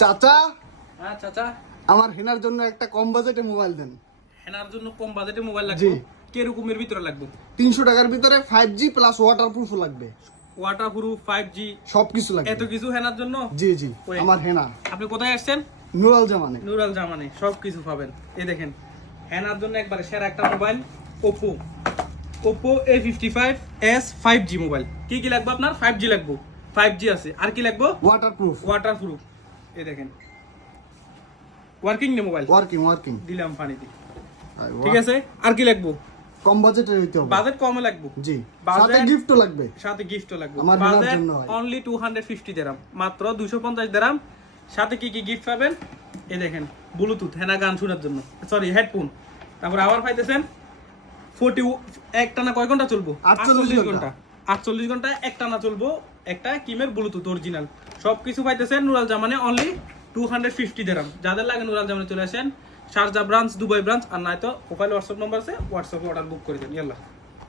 চাচা, হ্যাঁ চাচা, আমার হেনার জন্য একটা কম বাজেটে মোবাইল দেন। হেনার জন্য কম বাজেটে মোবাইল লাগবে? জি। কি রকমের ভিতরে লাগবে? 300 টাকার ভিতরে 5G প্লাস ওয়াটারপ্রুফ লাগবে। ওয়াটারপ্রুফ, 5G সবকিছু লাগবে। এত কিছু হেনার জন্য? জি জি, আমার হেনা। আপনি কোথায় আসছেন? নুরাল জামানে। নুরাল জামানে সবকিছু পাবেন। এই দেখেন হেনার জন্য একবারে সেরা একটা mobile, Oppo A55s 5G mobile. কি কি লাগবে আপনার? 5G লাগবে, 5G আছে। আর কি লাগবে? ওয়াটারপ্রুফ। এই দেখেন ওয়ার্কিং নে মোবাইল, ওয়ার্কিং দিলাম পানিতে। ঠিক আছে, আর কি লাগবে? কম বাজেটের হইতে হবে। বাজেট কমে লাগবে। জি, সাথে গিফটও লাগবে। আমার হেনার জন্য অনলি 250 দিরহাম, মাত্র 250 দিরহাম। সাথে কি কি গিফট পাবেন? এই দেখেন ব্লুটুথ, হেনা গান শোনার জন্য, সরি হেডফোন। তারপর আবার পাইতেছেন 40 একটানা কয় ঘন্টা চলবো? 48 ঘন্টা। 48 ঘন্টা একটানা চলবো একটা কিমের ব্লুটুথ অরিজিনাল। সবকিছু পাইতেছেন নুরাল জামানে অনলি 250 দিরহাম। যাদের লাগে নুরাল জামানে চলে আসেন, শারজা ব্রাঞ্চ, দুবাই ব্রাঞ্চ, আর নয়তো প্রোফাইল হোয়াটসঅ্যাপ নম্বর আছে, হোয়াটসঅ্যাপে অর্ডার বুক করে দেন। ইয়াল্লাহ।